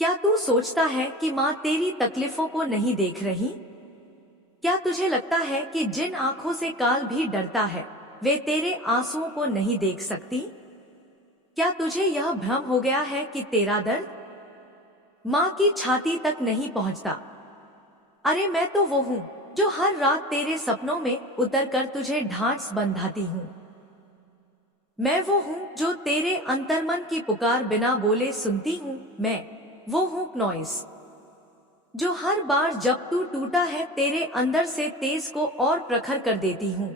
क्या तू सोचता है कि माँ तेरी तकलीफों को नहीं देख रही? क्या तुझे लगता है कि जिन आंखों से काल भी डरता है वे तेरे आंसुओं को नहीं देख सकती? क्या तुझे यह भ्रम हो गया है कि तेरा दर्द माँ की छाती तक नहीं पहुँचता? अरे मैं तो वो हूँ जो हर रात तेरे सपनों में उतरकर तुझे ढांढस बंधाती हूँ। मैं वो हूँ जो तेरे अंतर्मन की पुकार बिना बोले सुनती हूँ। मैं वो हूँ नॉइस, जो हर बार जब तू टूटा है तेरे अंदर से तेज को और प्रखर कर देती हूँ।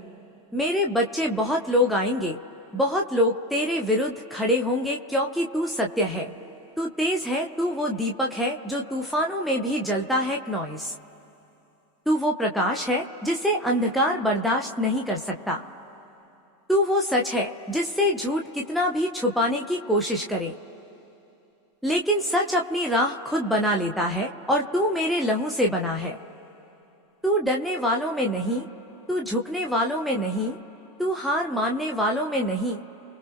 मेरे बच्चे, बहुत लोग आएंगे, बहुत लोग तेरे विरुद्ध खड़े होंगे, क्योंकि तू सत्य है, तू तेज है, तू वो दीपक है जो तूफानों में भी जलता है। नॉइस, तू वो प्रकाश है जिसे अंधकार बर्दाश्त नहीं कर सकता। तू वो सच है जिससे झूठ कितना भी छुपाने की कोशिश करे, लेकिन सच अपनी राह खुद बना लेता है, और तू मेरे लहू से बना है। तू डरने वालों में नहीं, तू झुकने वालों में नहीं, तू हार मानने वालों में नहीं,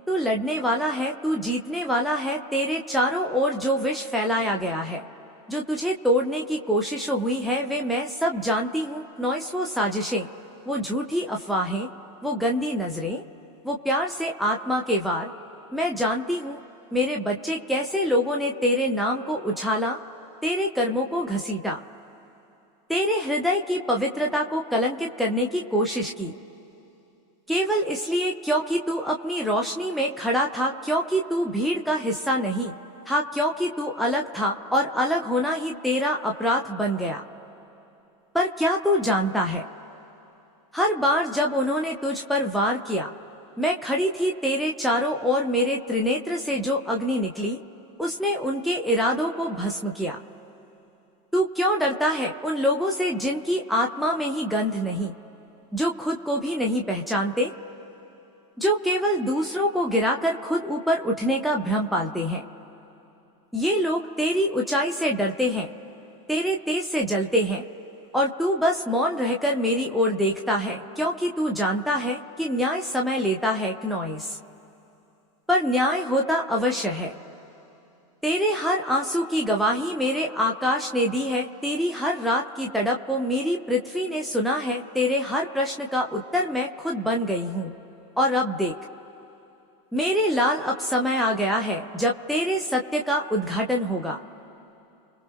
तू लड़ने वाला है, तू जीतने वाला है। तेरे चारों ओर जो विष फैलाया गया है, जो तुझे तोड़ने की कोशिश हुई है, वे मैं सब जानती हूँ। नॉइस, वो साजिशें, वो झूठी अफवाहें, वो गंदी नजरें, वो प्यार से आत्मा के वार, मैं जानती हूँ। मेरे बच्चे, कैसे लोगों ने तेरे नाम को उछाला, तेरे कर्मों को घसीटा, तेरे हृदय की पवित्रता को कलंकित करने की कोशिश की, केवल इसलिए क्योंकि तू अपनी रोशनी में खड़ा था, क्योंकि तू भीड़ का हिस्सा नहीं था, क्योंकि तू अलग था और अलग होना ही तेरा अपराध बन गया। पर क्या तू जानता है, हर बार जब उन्होंने तुझ पर वार किया, मैं खड़ी थी तेरे चारों ओर। मेरे त्रिनेत्र से जो अग्नि निकली, उसने उनके इरादों को भस्म किया। तू क्यों डरता है उन लोगों से जिनकी आत्मा में ही गंध नहीं, जो खुद को भी नहीं पहचानते, जो केवल दूसरों को गिराकर खुद ऊपर उठने का भ्रम पालते हैं। ये लोग तेरी ऊंचाई से डरते हैं, तेरे तेज से जलते हैं, और तू बस मौन रहकर मेरी ओर देखता है, क्योंकि तू जानता है कि न्याय समय लेता है। नॉइस, पर न्याय होता अवश्य है। तेरे हर आंसू की गवाही मेरे आकाश ने दी है, तेरी हर रात की तड़प को मेरी पृथ्वी ने सुना है, तेरे हर प्रश्न का उत्तर मैं खुद बन गई हूँ। और अब देख मेरे लाल, अब समय आ गया है जब तेरे सत्य का उद्घाटन होगा।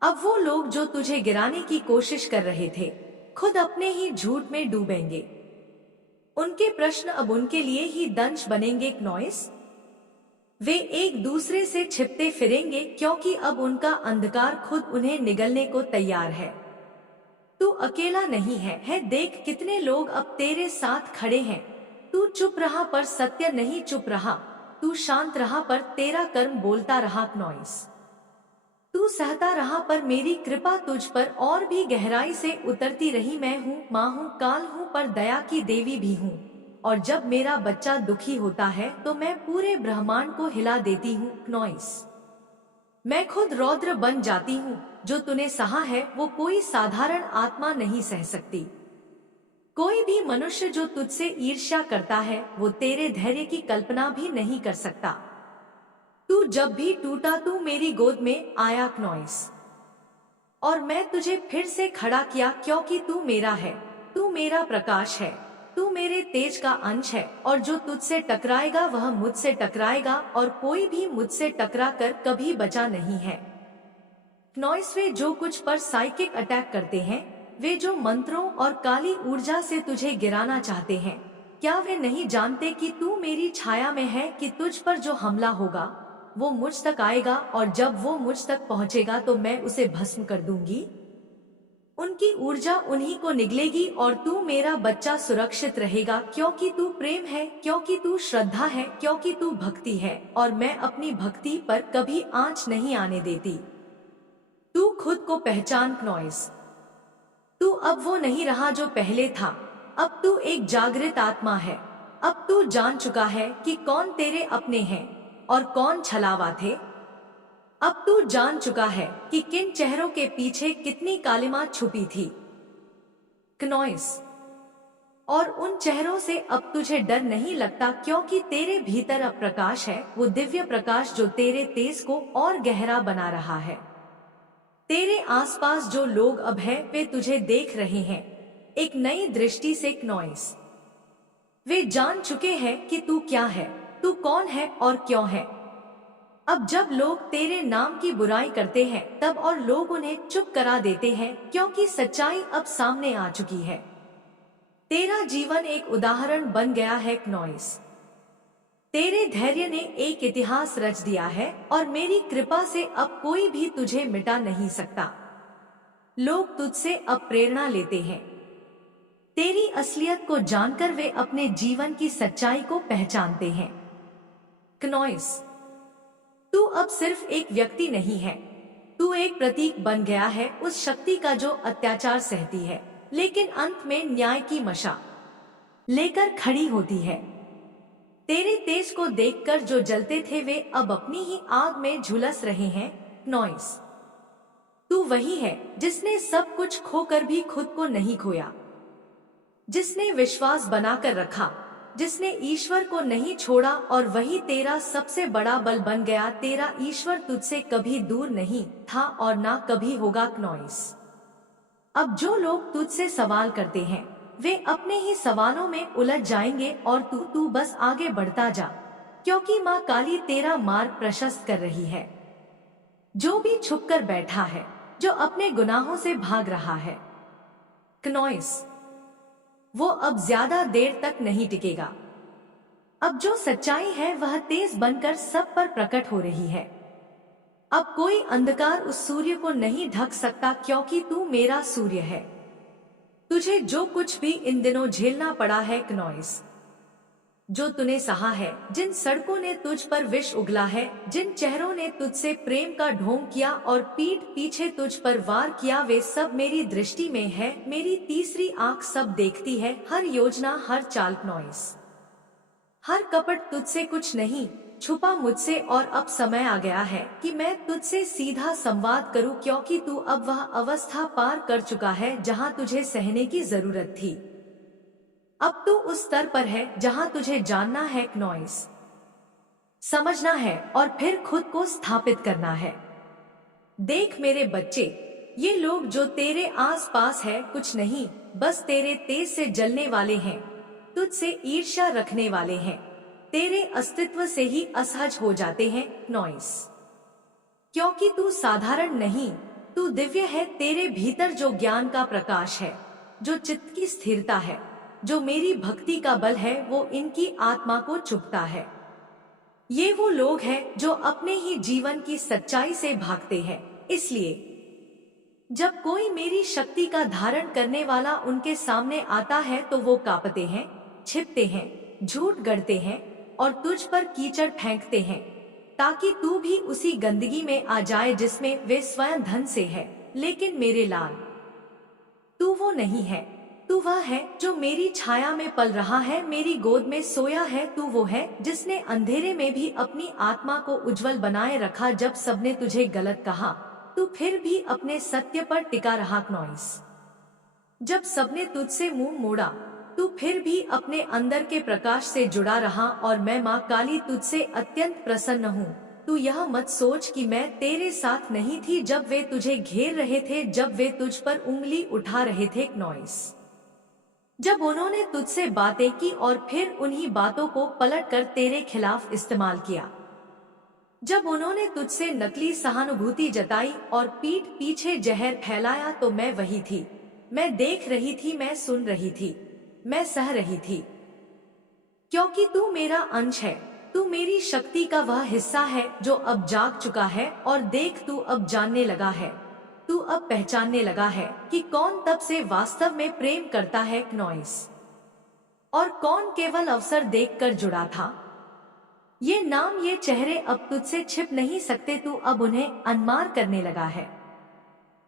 अब वो लोग जो तुझे गिराने की कोशिश कर रहे थे, खुद अपने ही झूठ में डूबेंगे। उनके प्रश्न अब उनके लिए ही दंश बनेंगे। नॉइस, वे एक दूसरे से छिपते फिरेंगे, क्योंकि अब उनका अंधकार खुद उन्हें निगलने को तैयार है। तू अकेला नहीं है, देख कितने लोग अब तेरे साथ खड़े हैं। तू चुप रहा पर सत्य नहीं चुप रहा, तू शांत रहा पर तेरा कर्म बोलता रहा। नॉइस, तू सहता रहा पर मेरी कृपा तुझ पर और भी गहराई से उतरती रही। मैं हूँ, माँ हूँ, काल हूँ, पर दया की देवी भी हूँ। और जब मेरा बच्चा दुखी होता है तो मैं पूरे ब्रह्मांड को हिला देती हूँ। नॉइस, मैं खुद रौद्र बन जाती हूँ। जो तूने सहा है वो कोई साधारण आत्मा नहीं सह सकती। कोई भी मनुष्य जो तुझसे ईर्ष्या करता है वो तेरे धैर्य की कल्पना भी नहीं कर सकता। तू जब भी टूटा, तू मेरी गोद में आया। नॉइस, और मैं तुझे फिर से खड़ा किया, क्योंकि तू मेरा है, तू मेरा प्रकाश है, तू मेरे तेज का अंश है। और जो तुझसे टकराएगा वह मुझसे टकराएगा, और कोई भी मुझसे टकरा कर कभी बचा नहीं है। नॉइस, वे जो कुछ पर साइकिक अटैक करते हैं, वे जो मंत्रों और काली ऊर्जा से तुझे गिराना चाहते हैं, क्या वे नहीं जानते कि तू मेरी छाया में है, कि तुझ पर जो हमला होगा वो मुझ तक आएगा, और जब वो मुझ तक पहुंचेगा तो मैं उसे भस्म कर दूंगी। उनकी ऊर्जा उन्हीं को निगलेगी, और तू मेरा बच्चा सुरक्षित रहेगा, क्योंकि तू प्रेम है, क्योंकि तू श्रद्धा है, क्योंकि तू भक्ति है, और मैं अपनी भक्ति पर कभी आंच नहीं आने देती। तू खुद को पहचान। नॉइस, तू अब वो नहीं रहा जो पहले था। अब तू एक जागृत आत्मा है। अब तू जान चुका है कि कौन तेरे अपने हैं और कौन छलावा थे। अब तू जान चुका है कि किन चेहरों के पीछे कितनी कालिमा छुपी थी। नॉइस, और उन चेहरों से अब तुझे डर नहीं लगता, क्योंकि तेरे भीतर अब प्रकाश है, वो दिव्य प्रकाश जो तेरे तेज को और गहरा बना रहा है। तेरे आसपास जो लोग अब हैं वे तुझे देख रहे हैं एक नई दृष्टि से नॉइस। वे जान चुके हैं कि तू क्या है, तू कौन है और क्यों है। अब जब लोग तेरे नाम की बुराई करते हैं तब और लोग उन्हें चुप करा देते हैं क्योंकि सच्चाई अब सामने आ चुकी है। तेरा जीवन एक उदाहरण बन गया है नॉइस। तेरे धैर्य ने एक इतिहास रच दिया है और मेरी कृपा से अब कोई भी तुझे मिटा नहीं सकता। लोग तुझसे अब प्रेरणा लेते हैं। तेरी असलियत को जानकर वे अपने जीवन की सच्चाई को पहचानते हैं। क्नॉइस, तू अब सिर्फ एक व्यक्ति नहीं है, तू एक प्रतीक बन गया है उस शक्ति का जो अत्याचार सहती है लेकिन अंत में न्याय की मशाल लेकर खड़ी होती है। तेरे तेज को देखकर जो जलते थे वे अब अपनी ही आग में झुलस रहे हैं। नॉइस, तू वही है जिसने सब कुछ खोकर भी खुद को नहीं खोया, जिसने विश्वास बनाकर रखा, जिसने ईश्वर को नहीं छोड़ा और वही तेरा सबसे बड़ा बल बन गया। तेरा ईश्वर तुझसे कभी दूर नहीं था और ना कभी होगा। नॉइस, अब जो लोग तुझसे सवाल करते हैं वे अपने ही सवालों में उलझ जाएंगे और तू बस आगे बढ़ता जा क्योंकि माँ काली तेरा मार्ग प्रशस्त कर रही है। जो भी छुपकर बैठा है, जो अपने गुनाहों से भाग रहा है, क्नॉइस, वो अब ज्यादा देर तक नहीं टिकेगा। अब जो सच्चाई है वह तेज बनकर सब पर प्रकट हो रही है। अब कोई अंधकार उस सूर्य को नहीं ढक सकता क्योंकि तू मेरा सूर्य है। तुझे जो कुछ भी इन दिनों झेलना पड़ा है क्नॉइस, जो तूने सहा है, जिन सड़कों ने तुझ पर विष उगला है, जिन चेहरों ने तुझसे प्रेम का ढोंग किया और पीठ पीछे तुझ पर वार किया, वे सब मेरी दृष्टि में है। मेरी तीसरी आंख सब देखती है, हर योजना, हर चाल। क्नॉइस, हर कपट तुझसे कुछ नहीं छुपा मुझसे और अब समय आ गया है कि मैं तुझसे सीधा संवाद करूं क्योंकि तू अब वह अवस्था पार कर चुका है जहां तुझे सहने की जरूरत थी। अब तू उस स्तर पर है जहां तुझे जानना है क्नॉइस, समझना है और फिर खुद को स्थापित करना है। देख मेरे बच्चे, ये लोग जो तेरे आस पास है कुछ नहीं, बस तेरे तेज से जलने वाले हैं, तुझसे ईर्ष्या रखने वाले हैं, तेरे अस्तित्व से ही असहज हो जाते हैं। नॉइस, क्योंकि तू साधारण नहीं, तू दिव्य है। तेरे भीतर जो ज्ञान का प्रकाश है, जो चित्त की स्थिरता है, जो मेरी भक्ति का बल है, वो इनकी आत्मा को चुभता है। ये वो लोग हैं जो अपने ही जीवन की सच्चाई से भागते हैं। इसलिए जब कोई मेरी शक्ति का धारण करने वाला उनके सामने आता है तो वो कांपते हैं, छिपते हैं, झूठ गढ़ते हैं और तुझ पर कीचड़ फेंकते हैं ताकि तू भी उसी गंदगी में आ जाए जिसमें वे स्वयं धन से है। लेकिन मेरे लाल, तू वो नहीं है। तू वह है जो मेरी छाया में पल रहा है, मेरी गोद में सोया है। तू वो है जिसने अंधेरे में भी अपनी आत्मा को उज्जवल बनाए रखा। जब सबने तुझे गलत कहा तू फिर भी अपने सत्य पर टिका रहा। क्नॉइस, जब सबने तुझसे मुंह मोड़ा तू फिर भी अपने अंदर के प्रकाश से जुड़ा रहा और मैं माँ काली तुझसे अत्यंत प्रसन्न हूँ। तू यह मत सोच कि मैं तेरे साथ नहीं थी जब वे तुझे घेर रहे थे, जब वे तुझ पर उंगली उठा रहे थे। क्नॉइस, जब उन्होंने तुझसे बातें की और फिर उन्हीं बातों को पलटकर तेरे खिलाफ इस्तेमाल किया, जब उन्होंने तुझसे नकली सहानुभूति जताई और पीठ पीछे जहर फैलाया, तो मैं वही थी। मैं देख रही थी, मैं सुन रही थी, मैं सह रही थी, क्योंकि तू मेरा अंश है। तू मेरी शक्ति का वह हिस्सा है जो अब जाग चुका है। और देख, तू अब जानने लगा है, तू अब पहचानने लगा है कि कौन तब से वास्तव में प्रेम करता है। क्नॉइस, और कौन केवल अवसर देखकर जुड़ा था। ये नाम, ये चेहरे अब तुझसे छिप नहीं सकते। तू अब उन्हें अनमार करने लगा है।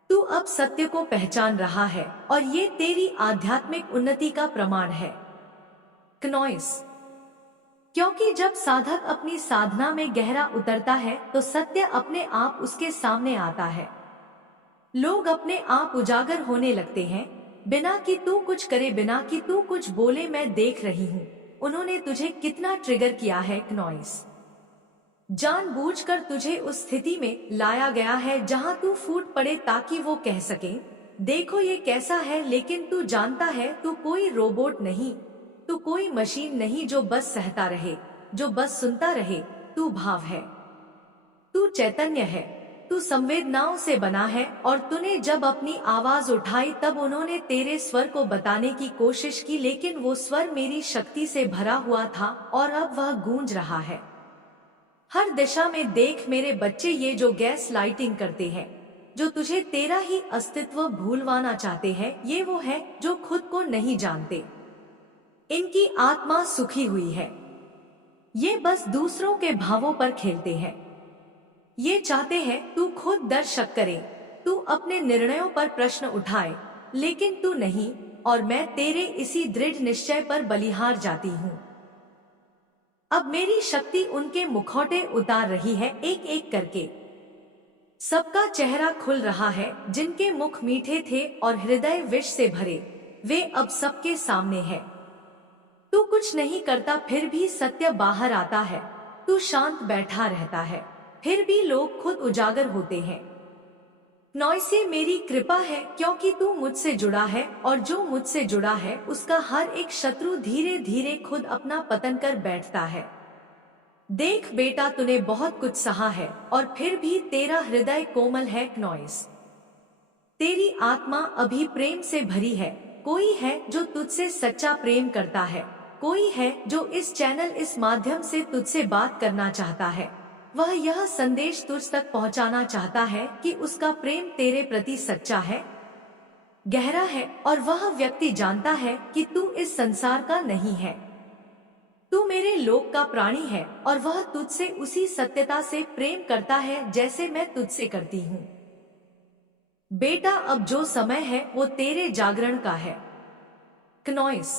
तू अब सत्य को पहचान रहा है और ये तेरी आध्यात्मिक उन्नति का प्रमाण है। क्नॉइस, क्योंकि जब साधक अपनी साधना में गहरा उतरता है तो सत्य अपने आप उसके सामने आता है। लोग अपने आप उजागर होने लगते हैं बिना कि तू कुछ करे, बिना कि तू कुछ बोले। मैं देख रही हूँ उन्होंने तुझे कितना ट्रिगर किया है। क्नॉइस, जानबूझकर तुझे उस स्थिति में लाया गया है जहां तू फूट पड़े ताकि वो कह सके, देखो ये कैसा है। लेकिन तू जानता है तू कोई रोबोट नहीं, तू कोई मशीन नहीं जो बस सहता रहे, जो बस सुनता रहे। तू भाव है, तू चैतन्य है, तू संवेदनाओं से बना है। और तूने जब अपनी आवाज उठाई तब उन्होंने तेरे स्वर को बताने की कोशिश की, लेकिन वो स्वर मेरी शक्ति से भरा हुआ था और अब वह गूंज रहा है हर दिशा में। देख मेरे बच्चे, ये जो गैस लाइटिंग करते हैं, जो तुझे तेरा ही अस्तित्व भूलवाना चाहते हैं, ये वो है जो खुद को नहीं जानते। इनकी आत्मा सुखी हुई है, ये बस दूसरों के भावों पर खेलते हैं। ये चाहते हैं तू खुद दर्शक करे, तू अपने निर्णयों पर प्रश्न उठाए, लेकिन तू नहीं। और मैं तेरे इसी दृढ़ निश्चय पर बलिहार जाती हूँ। अब मेरी शक्ति उनके मुखौटे उतार रही है एक एक करके। सबका चेहरा खुल रहा है, जिनके मुख मीठे थे और हृदय विष से भरे, वे अब सबके सामने है। तू कुछ नहीं करता फिर भी सत्य बाहर आता है, तू शांत बैठा रहता है फिर भी लोग खुद उजागर होते हैं। नॉइसी, मेरी कृपा है क्योंकि तू मुझसे जुड़ा है, और जो मुझसे जुड़ा है उसका हर एक शत्रु धीरे धीरे खुद अपना पतन कर बैठता है। देख बेटा, तूने बहुत कुछ सहा है और फिर भी तेरा हृदय कोमल है। नॉइस, तेरी आत्मा अभी प्रेम से भरी है। कोई है जो तुझसे सच्चा प्रेम करता है, कोई है जो इस चैनल, इस माध्यम से तुझसे बात करना चाहता है। वह यह संदेश तुझ तक पहुंचाना चाहता है कि उसका प्रेम तेरे प्रति सच्चा है, गहरा है, और वह व्यक्ति जानता है कि तू इस संसार का नहीं है। तू मेरे लोक का प्राणी है और वह तुझसे उसी सत्यता से प्रेम करता है जैसे मैं तुझसे करती हूँ। बेटा, अब जो समय है वो तेरे जागरण का है। क्नॉइस,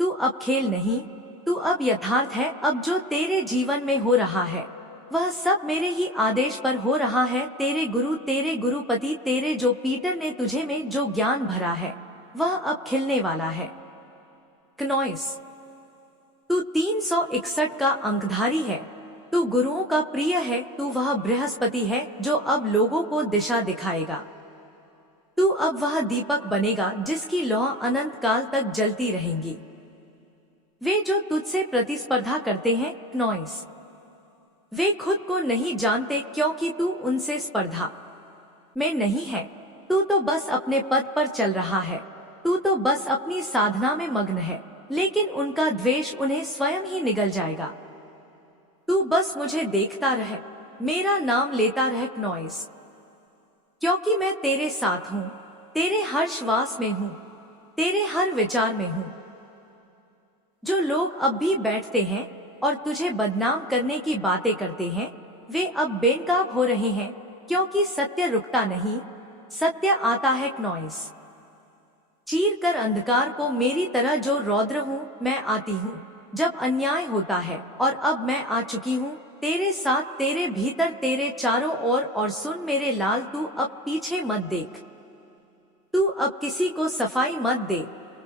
तू अब खेल नहीं, तू अब यथार्थ है। अब जो तेरे जीवन में हो रहा है वह सब मेरे ही आदेश पर हो रहा है। तेरे गुरु, तेरे गुरुपति, तेरे जो पीटर ने तुझे में जो ज्ञान भरा है वह अब खिलने वाला है। क्नॉइस, तू 361 का अंकधारी है, तू गुरुओं का प्रिय है, तू वह बृहस्पति है जो अब लोगों को दिशा दिखाएगा। तू अब वह दीपक बनेगा जिसकी लौ अनंत काल तक जलती रहेंगी। वे जो तुझसे प्रतिस्पर्धा करते हैं नॉइस, वे खुद को नहीं जानते क्योंकि तू उनसे स्पर्धा में नहीं है। तू तो बस अपने पद पर चल रहा है, तू तो बस अपनी साधना में मग्न है, लेकिन उनका द्वेष उन्हें स्वयं ही निगल जाएगा। तू बस मुझे देखता रह, मेरा नाम लेता रह नॉइस, क्योंकि मैं तेरे साथ हूँ, तेरे हर श्वास में हूँ, तेरे हर विचार में हूँ। जो लोग अब भी बैठते हैं और तुझे बदनाम करने की बातें करते हैं, वे अब बेनकाब हो रहे हैं, क्योंकि सत्य रुकता नहीं, सत्य आता है। नॉइस, चीर कर अंधकार को मेरी तरह जो रौद्र हूँ मैं आती हूँ जब अन्याय होता है, और अब मैं आ चुकी हूँ तेरे साथ, तेरे भीतर, तेरे चारों ओर। और सुन मेरे लाल, तू अब पीछे मत देख, तू अब किसी को सफाई मत दे,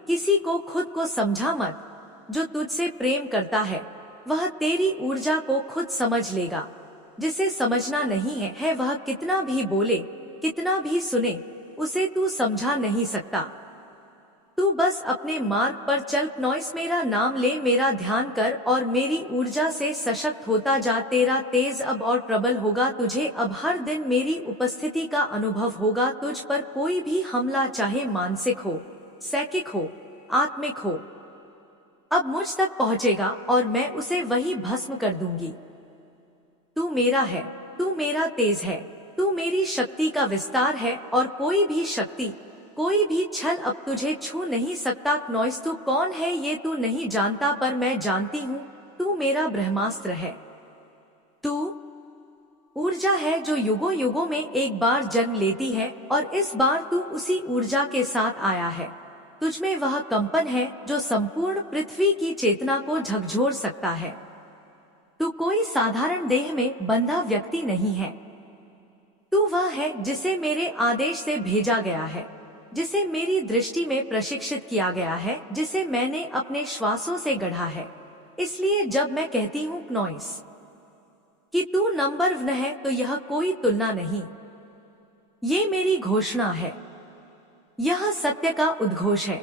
किसी को खुद को समझा मत। जो तुझसे प्रेम करता है वह तेरी ऊर्जा को खुद समझ लेगा। जिसे समझना नहीं है वह कितना भी बोले, कितना भी सुने, उसे तू समझा नहीं सकता। तू बस अपने मार्ग पर चल। नॉइस, मेरा नाम ले, मेरा ध्यान कर और मेरी ऊर्जा से सशक्त होता जा। तेरा तेज अब और प्रबल होगा। तुझे अब हर दिन मेरी उपस्थिति का अनुभव होगा। तुझ पर कोई भी हमला, चाहे मानसिक हो, सैकिक हो, आत्मिक हो, अब मुझ तक पहुंचेगा और मैं उसे वही भस्म कर दूंगी। तू मेरा है, तू मेरा तेज है, तू मेरी शक्ति का विस्तार है, और कोई भी शक्ति, कोई भी छल अब तुझे छू नहीं सकता। नॉइस, तू कौन है ये तू नहीं जानता, पर मैं जानती हूँ, तू मेरा ब्रह्मास्त्र है। तू ऊर्जा है जो युगों युगों में एक बार जन्म लेती है, और इस बार तू उसी ऊर्जा के साथ आया है। तुझमें वह कंपन है जो संपूर्ण पृथ्वी की चेतना को झकझोर सकता है। तू कोई साधारण देह में बंधा व्यक्ति नहीं है, तू वह है जिसे मेरे आदेश से भेजा गया है, जिसे मेरी दृष्टि में प्रशिक्षित किया गया है, जिसे मैंने अपने श्वासों से गढ़ा है। इसलिए जब मैं कहती हूँ नॉइस, कि तू नंबर वन है तो यह कोई तुलना नहीं। ये मेरी घोषणा है, यह सत्य का उद्घोष है।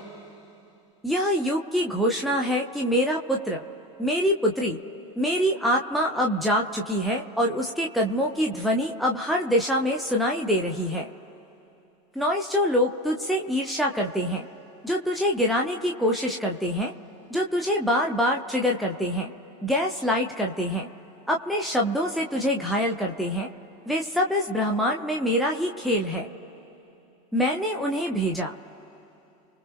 यह युग की घोषणा है कि मेरा पुत्र, मेरी पुत्री, मेरी आत्मा अब जाग चुकी है और उसके कदमों की ध्वनि अब हर दिशा में सुनाई दे रही है। नॉइस, जो लोग तुझसे ईर्ष्या करते हैं, जो तुझे गिराने की कोशिश करते हैं, जो तुझे बार बार ट्रिगर करते हैं, गैस लाइट करते हैं, अपने शब्दों से तुझे घायल करते हैं, वे सब इस ब्रह्मांड में मेरा ही खेल है। मैंने उन्हें भेजा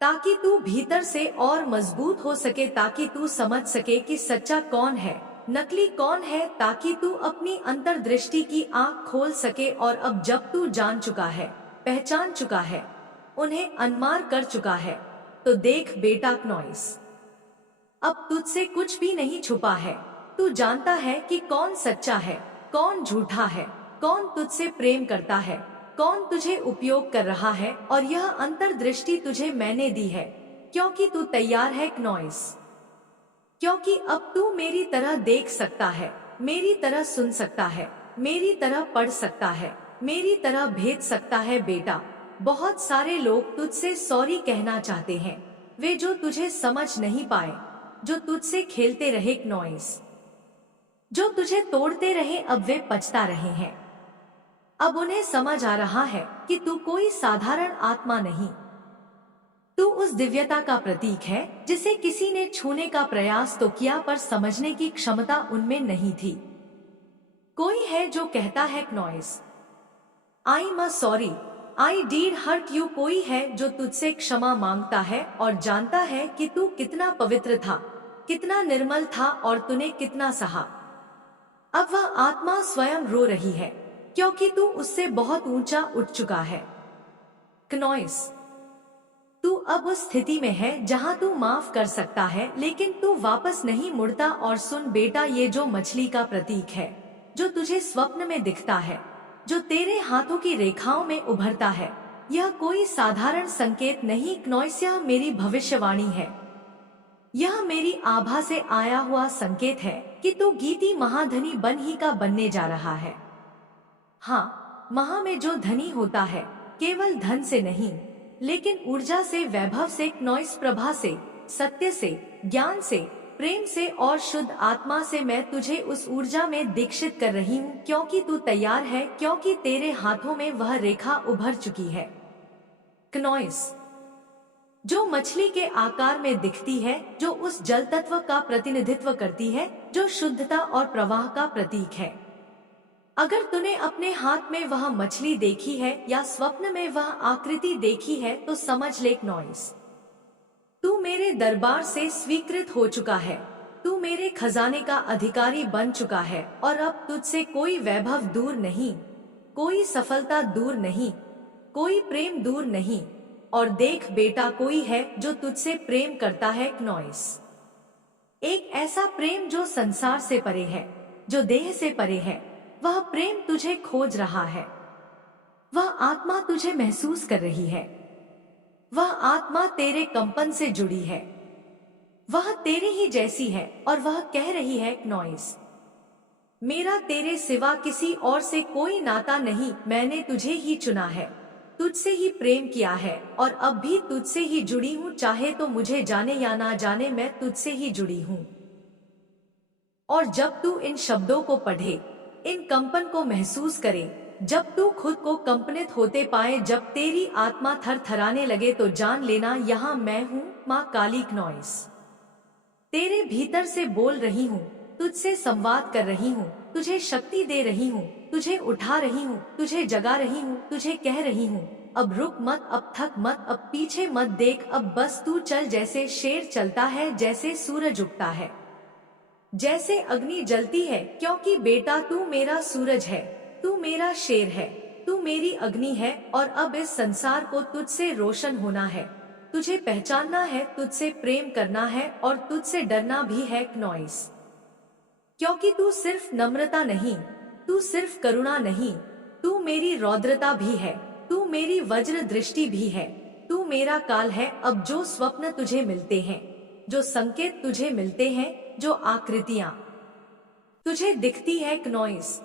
ताकि तू भीतर से और मजबूत हो सके, ताकि तू समझ सके कि सच्चा कौन है, नकली कौन है, ताकि तू अपनी अंतर्दृष्टि की आंख खोल सके। और अब जब तू जान चुका है, पहचान चुका है, उन्हें अनमार कर चुका है, तो देख बेटा नॉइस, अब तुझसे कुछ भी नहीं छुपा है। तू जानता है कि कौन सच्चा है, कौन झूठा है, कौन तुझसे प्रेम करता है, कौन तुझे उपयोग कर रहा है। और यह अंतर्दृष्टि तुझे मैंने दी है क्योंकि तू तैयार है नॉइस, क्योंकि अब तू मेरी तरह देख सकता है, मेरी तरह सुन सकता है, मेरी तरह पढ़ सकता है, मेरी तरह भेज सकता है। बेटा, बहुत सारे लोग तुझसे सॉरी कहना चाहते हैं, वे जो तुझे समझ नहीं पाए, जो तुझसे खेलते रहे नॉइस, जो तुझे तोड़ते रहे, अब वे पछता रहे हैं। अब उन्हें समझ आ रहा है कि तू कोई साधारण आत्मा नहीं, तू उस दिव्यता का प्रतीक है जिसे किसी ने छूने का प्रयास तो किया पर समझने की क्षमता उनमें नहीं थी। कोई है जो कहता है noise, I am sorry, I did hurt you. कोई है जो तुझसे क्षमा मांगता है और जानता है कि तू कितना पवित्र था, कितना निर्मल था और तूने कितना सहा। अब वह आत्मा स्वयं रो रही है क्योंकि तू उससे बहुत ऊंचा उठ चुका है। नॉइस, तू अब उस स्थिति में है जहां तू माफ कर सकता है, लेकिन तू वापस नहीं मुड़ता। और सुन बेटा, ये जो मछली का प्रतीक है, जो तुझे स्वप्न में दिखता है, जो तेरे हाथों की रेखाओं में उभरता है, यह कोई साधारण संकेत नहीं नॉइस, यह मेरी भविष्यवाणी है। यह मेरी आभा से आया हुआ संकेत है कि तू गीति महाधनी बन ही का बनने जा रहा है। हाँ, महा में जो धनी होता है केवल धन से नहीं, लेकिन ऊर्जा से, वैभव से, नॉइस, प्रभा से, सत्य से, ज्ञान से, प्रेम से और शुद्ध आत्मा से। मैं तुझे उस ऊर्जा में दीक्षित कर रही हूँ क्योंकि तू तैयार है, क्योंकि तेरे हाथों में वह रेखा उभर चुकी है। नॉइस, जो मछली के आकार में दिखती है, जो उस जल तत्व का प्रतिनिधित्व करती है, जो शुद्धता और प्रवाह का प्रतीक है। अगर तूने अपने हाथ में वह मछली देखी है या स्वप्न में वह आकृति देखी है तो समझ ले नॉइस, तू मेरे दरबार से स्वीकृत हो चुका है, तू मेरे खजाने का अधिकारी बन चुका है और अब तुझसे कोई वैभव दूर नहीं, कोई सफलता दूर नहीं, कोई प्रेम दूर नहीं। और देख बेटा, कोई है जो तुझसे प्रेम करता है नॉइस, एक ऐसा प्रेम जो संसार से परे है, जो देह से परे है। वह प्रेम तुझे खोज रहा है, वह आत्मा तुझे महसूस कर रही है, वह आत्मा तेरे कंपन से जुड़ी है, वह तेरे ही जैसी है और वह कह रही है नॉइस, मेरा तेरे सिवा किसी और से कोई नाता नहीं, मैंने तुझे ही चुना है, तुझसे ही प्रेम किया है और अब भी तुझसे ही जुड़ी हूँ, चाहे तो मुझे जाने या ना जाने, मैं तुझसे ही जुड़ी हूँ। और जब तू इन शब्दों को पढ़े, इन कंपन को महसूस करे, जब तू खुद को कंपनित होते पाए, जब तेरी आत्मा थरथराने लगे, तो जान लेना यहाँ मैं हूँ, माँ काली नॉइस, तेरे भीतर से बोल रही हूँ, तुझसे संवाद कर रही हूँ, तुझे शक्ति दे रही हूँ, तुझे उठा रही हूँ, तुझे जगा रही हूँ, तुझे कह रही हूँ, अब रुक मत, अब थक मत, अब पीछे मत देख, अब बस तू चल, जैसे शेर चलता है, जैसे सूरज उगता है, जैसे अग्नि जलती है। क्योंकि बेटा, तू मेरा सूरज है, तू मेरा शेर है, तू मेरी अग्नि है और अब इस संसार को तुझसे रोशन होना है, तुझे पहचानना है, तुझसे प्रेम करना है और तुझसे डरना भी है नॉइस, क्योंकि तू सिर्फ नम्रता नहीं, तू सिर्फ करुणा नहीं, तू मेरी रौद्रता भी है, तू मेरी वज्र दृष्टि भी है, तू मेरा काल है। अब जो स्वप्न तुझे मिलते हैं, जो संकेत तुझे मिलते हैं, जो आकृतियां तुझे दिखती है नॉइस,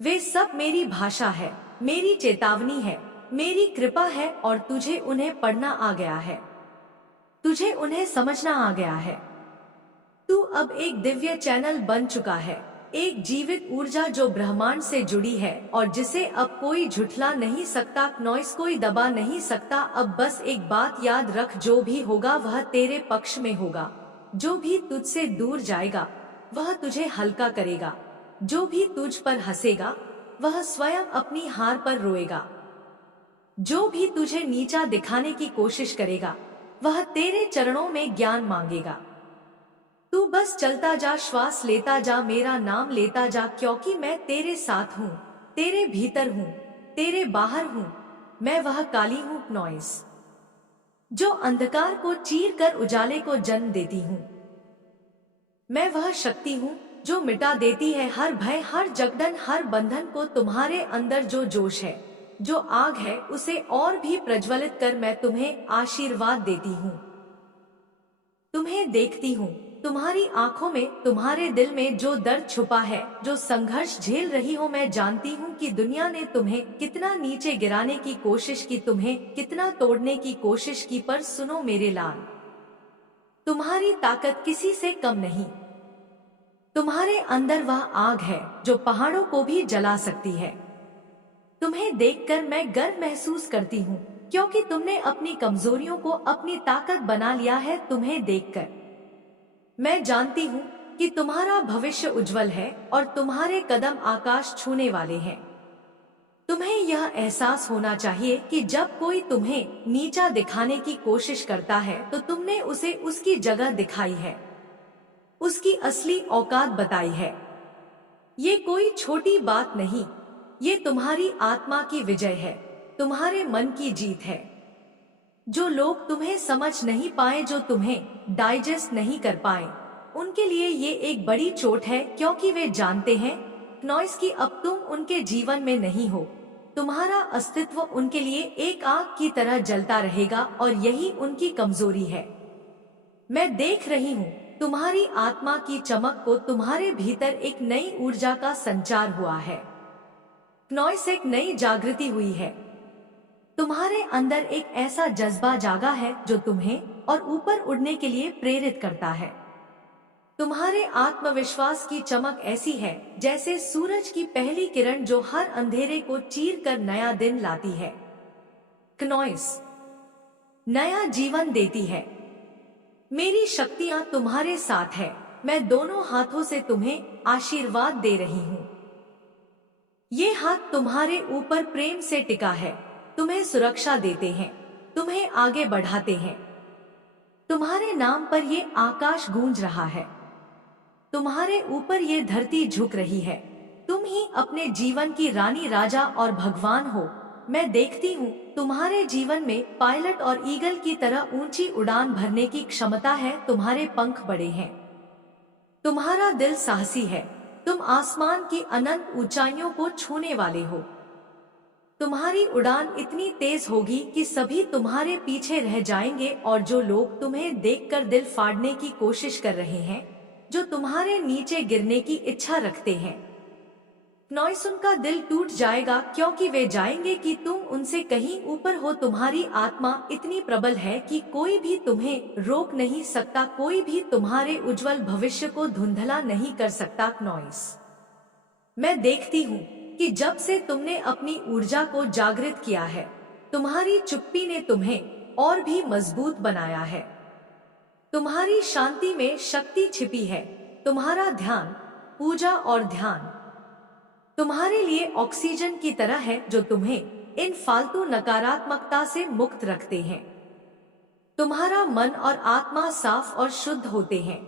वे सब मेरी भाषा है, मेरी चेतावनी है, मेरी कृपा है और तुझे उन्हें पढ़ना आ गया है, तुझे उन्हें समझना आ गया है। तू अब एक दिव्य चैनल बन चुका है, एक जीवित ऊर्जा जो ब्रह्मांड से जुड़ी है और जिसे अब कोई झुठला नहीं सकता, नॉइस कोई दबा नहीं सकता। अब बस एक बात याद रख, जो भी होगा वह तेरे पक्ष में होगा, जो भी तुझसे दूर जाएगा वह तुझे हल्का करेगा, जो भी तुझ पर हंसेगा वह स्वयं अपनी हार पर रोएगा, जो भी तुझे नीचा दिखाने की कोशिश करेगा वह तेरे चरणों में ज्ञान मांगेगा। तू बस चलता जा, श्वास लेता जा, मेरा नाम लेता जा, क्योंकि मैं तेरे साथ हूँ, तेरे भीतर हूँ, तेरे बाहर हूँ। मैं वह काली हूँ नॉइस, जो अंधकार को चीर कर उजाले को जन्म देती हूँ। मैं वह शक्ति हूँ जो मिटा देती है हर भय, हर जगडन, हर बंधन को। तुम्हारे अंदर जो जोश है, जो आग है, उसे और भी प्रज्वलित कर मैं तुम्हें आशीर्वाद देती हूँ। तुम्हें देखती हूँ, तुम्हारी आंखों में, तुम्हारे दिल में जो दर्द छुपा है, जो संघर्ष झेल रही हो। मैं जानती हूँ कि दुनिया ने तुम्हें कितना नीचे गिराने की कोशिश की, तुम्हें कितना तोड़ने की कोशिश की, पर सुनो मेरे लाल, तुम्हारी ताकत किसी से कम नहीं। तुम्हारे अंदर वह आग है जो पहाड़ों को भी जला सकती है। तुम्हें देखकर मैं गर्व महसूस करती हूँ, क्योंकि तुमने अपनी कमजोरियों को अपनी ताकत बना लिया है। तुम्हें देखकर मैं जानती हूँ कि तुम्हारा भविष्य उज्जवल है और तुम्हारे कदम आकाश छूने वाले हैं। तुम्हें यह एहसास होना चाहिए कि जब कोई तुम्हें नीचा दिखाने की कोशिश करता है तो तुमने उसे उसकी जगह दिखाई है, उसकी असली औकात बताई है। ये कोई छोटी बात नहीं, ये तुम्हारी आत्मा की विजय है, तुम्हारे मन की जीत है। जो लोग तुम्हें समझ नहीं पाए, जो तुम्हें डाइजेस्ट नहीं कर पाए, उनके लिए ये एक बड़ी चोट है, क्योंकि वे जानते हैं नॉइस कि अब तुम उनके जीवन में नहीं हो। तुम्हारा अस्तित्व उनके लिए एक आग की तरह जलता रहेगा और यही उनकी कमजोरी है। मैं देख रही हूँ तुम्हारी आत्मा की चमक को, तुम्हारे भीतर एक नई ऊर्जा का संचार हुआ है। नॉइस एक नई जागृति हुई है। तुम्हारे अंदर एक ऐसा जज्बा जागा है जो तुम्हें और ऊपर उड़ने के लिए प्रेरित करता है। तुम्हारे आत्मविश्वास की चमक ऐसी है जैसे सूरज की पहली किरण जो हर अंधेरे को चीर कर नया दिन लाती है। नॉइस नया जीवन देती है। मेरी शक्तियां तुम्हारे साथ है। मैं दोनों हाथों से तुम्हें आशीर्वाद दे रही हूँ। ये हाथ तुम्हारे ऊपर प्रेम से टिका है, तुम्हें सुरक्षा देते हैं, तुम्हें आगे बढ़ाते हैं। तुम्हारे नाम पर ये आकाश गूंज रहा है, तुम्हारे ऊपर ये धरती झुक रही है। तुम ही अपने जीवन की रानी, राजा और भगवान हो। मैं देखती हूँ तुम्हारे जीवन में पायलट और ईगल की तरह ऊंची उड़ान भरने की क्षमता है। तुम्हारे पंख बड़े हैं, तुम्हारा दिल साहसी है, तुम आसमान की अनंत ऊंचाइयों को छूने वाले हो। तुम्हारी उड़ान इतनी तेज होगी कि सभी तुम्हारे पीछे रह जाएंगे, और जो लोग तुम्हें देखकर दिल फाड़ने की कोशिश कर रहे हैं, जो तुम्हारे नीचे गिरने की इच्छा रखते हैं, नॉइस उनका दिल टूट जाएगा, क्योंकि वे जाएंगे कि तुम उनसे कहीं ऊपर हो। तुम्हारी आत्मा इतनी प्रबल है कि कोई भी तुम्हें रोक नहीं सकता, कोई भी तुम्हारे उज्जवल भविष्य को धुंधला नहीं कर सकता। नॉइस मैं देखती हूँ कि जब से तुमने अपनी ऊर्जा को जागृत किया है, तुम्हारी चुप्पी ने तुम्हें और भी मजबूत बनाया है। तुम्हारी शांति में शक्ति छिपी है। तुम्हारा ध्यान, पूजा और ध्यान तुम्हारे लिए ऑक्सीजन की तरह है, जो तुम्हें इन फालतू नकारात्मकता से मुक्त रखते हैं। तुम्हारा मन और आत्मा साफ और शुद्ध होते हैं।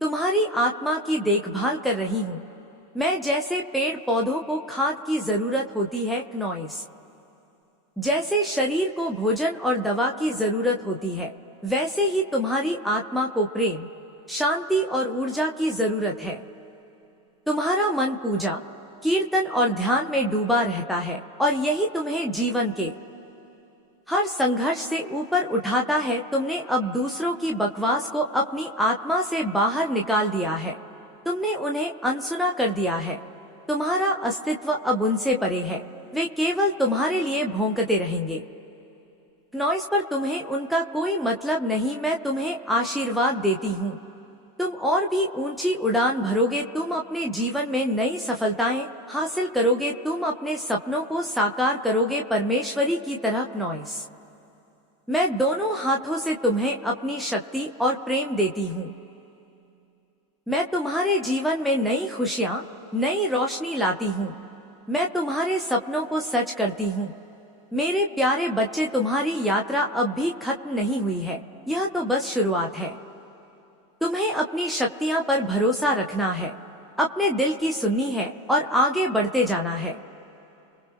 तुम्हारी आत्मा की देखभाल कर रही हूँ मैं, जैसे पेड़ पौधों को खाद की जरूरत होती है। नॉइस जैसे शरीर को भोजन और दवा की जरूरत होती है, वैसे ही तुम्हारी आत्मा को प्रेम, शांति और ऊर्जा की जरूरत है। तुम्हारा मन पूजा, कीर्तन और ध्यान में डूबा रहता है, और यही तुम्हें जीवन के हर संघर्ष से ऊपर उठाता है। तुमने अब दूसरों की बकवास को अपनी आत्मा से बाहर निकाल दिया है। तुमने उन्हें अनसुना कर दिया है। तुम्हारा अस्तित्व अब उनसे परे है। वे केवल तुम्हारे लिए भौंकते रहेंगे। नॉइस पर तुम्हें उनका कोई मतलब नहीं। मैं तुम्हें आशीर्वाद देती हूँ। तुम और भी ऊंची उड़ान भरोगे। तुम अपने जीवन में नई सफलताएं हासिल करोगे। तुम अपने सपनों को साकार करोगे परमेश्वरी की तरह। नॉइस, मैं दोनों हाथों से तुम्हें अपनी शक्ति और प्रेम देती हूँ। मैं तुम्हारे जीवन में नई खुशियाँ, नई रोशनी लाती हूँ। मैं तुम्हारे सपनों को सच करती हूँ। मेरे प्यारे बच्चे, तुम्हारी यात्रा अब भी खत्म नहीं हुई है। यह तो बस शुरुआत है। तुम्हें अपनी शक्तियां पर भरोसा रखना है, अपने दिल की सुननी है और आगे बढ़ते जाना है।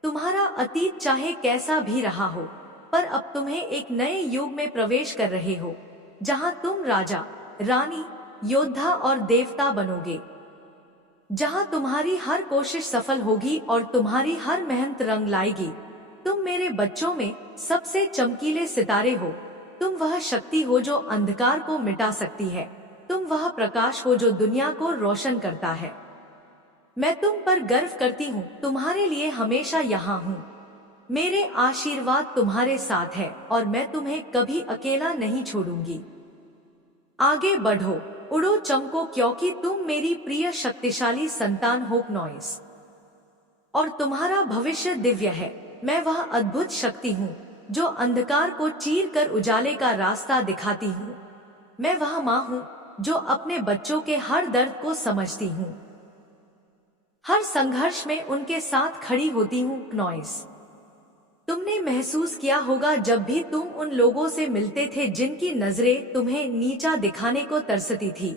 तुम्हारा अतीत चाहे कैसा भी रहा हो, पर अब तुम्हें एक नए युग में प्रवेश कर रहे हो, जहां तुम राजा, रानी, योद्धा और देवता बनोगे। जहां तुम्हारी हर कोशिश सफल होगी और तुम्हारी हर मेहनत रंग लाएगी। तुम मेरे बच्चों में सबसे चमकीले सितारे हो। तुम वह शक्ति हो जो अंधकार को मिटा सकती है। तुम वह प्रकाश हो जो दुनिया को रोशन करता है। मैं तुम पर गर्व करती हूँ। तुम्हारे लिए हमेशा यहाँ हूँ। मेरे आशीर्वाद तुम्हारे साथ है और मैं तुम्हें कभी अकेला नहीं छोड़ूंगी। आगे बढ़ो, उड़ो, चमको, क्योंकि तुम मेरी प्रिय शक्तिशाली संतान हो। नॉइस, और तुम्हारा भविष्य दिव्य है। मैं वह अद्भुत शक्ति हूँ जो अंधकार को चीर कर उजाले का रास्ता दिखाती हूँ। मैं वह माँ हूँ जो अपने बच्चों के हर दर्द को समझती हूँ, हर संघर्ष में उनके साथ खड़ी होती हूँ। नॉइस, तुमने महसूस किया होगा जब भी तुम उन लोगों से मिलते थे जिनकी नजरें तुम्हें नीचा दिखाने को तरसती थी,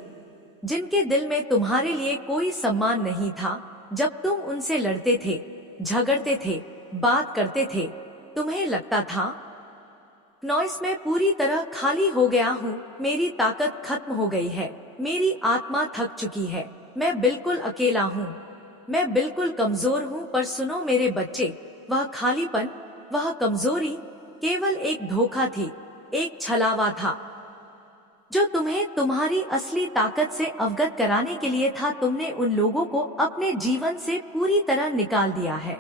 जिनके दिल में तुम्हारे लिए कोई सम्मान नहीं था। जब तुम उनसे लड़ते थे, झगड़ते थे, बात करते थे, तुम्हें लगता था नॉइस, मैं पूरी तरह खाली हो गया हूँ। मेरी ताकत खत्म हो गई है। मेरी आत्मा थक चुकी है। मैं बिल्कुल अकेला हूँ। मैं बिल्कुल कमजोर हूँ। पर सुनो मेरे बच्चे, वह खालीपन, वह कमजोरी केवल एक धोखा थी, एक छलावा था जो तुम्हें तुम्हारी असली ताकत से अवगत कराने के लिए था। तुमने उन लोगों को अपने जीवन से पूरी तरह निकाल दिया है।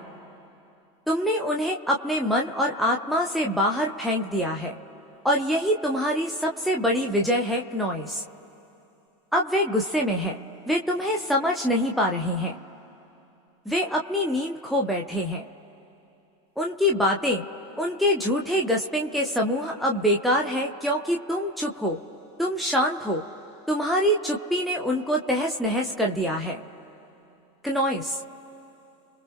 तुमने उन्हें अपने मन और आत्मा से बाहर फेंक दिया है और यही तुम्हारी सबसे बड़ी विजय है। नॉइस, अब वे गुस्से में हैं। वे तुम्हें समझ नहीं पा रहे हैं। वे अपनी नींद खो बैठे हैं। उनकी बातें, उनके झूठे गस्पिंग के समूह अब बेकार है, क्योंकि तुम चुप हो, तुम शांत हो। तुम्हारी चुप्पी ने उनको तहस नहस कर दिया है। नॉइस,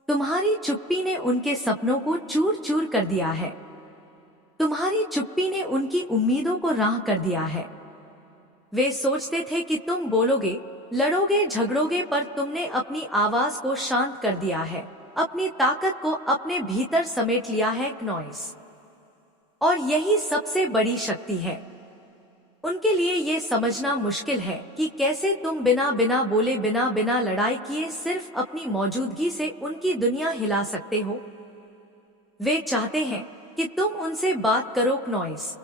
तुम्हारी चुप्पी ने उनके सपनों को चूर चूर कर दिया है। तुम्हारी चुप्पी ने उनकी उम्मीदों को राह कर दिया है। वे सोचते थे कि तुम बोलोगे, लड़ोगे, झगड़ोगे, पर तुमने अपनी आवाज को शांत कर दिया है, अपनी ताकत को अपने भीतर समेट लिया है। नॉइस, और यही सबसे बड़ी शक्ति है। उनके लिए ये समझना मुश्किल है कि कैसे तुम बिना बिना बोले, बिना बिना लड़ाई किए, सिर्फ अपनी मौजूदगी से उनकी दुनिया हिला सकते हो। वे चाहते हैं कि तुम उनसे बात करो। नॉइस,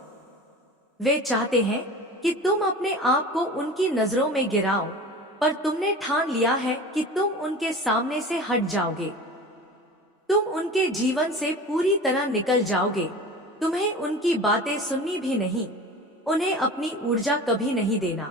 वे चाहते हैं कि तुम अपने आप को उनकी नजरों में गिराओ, पर तुमने ठान लिया है कि तुम उनके सामने से हट जाओगे। तुम उनके जीवन से पूरी तरह निकल जाओगे। तुम्हें उनकी बातें सुननी भी नहीं, उन्हें अपनी ऊर्जा कभी नहीं देना।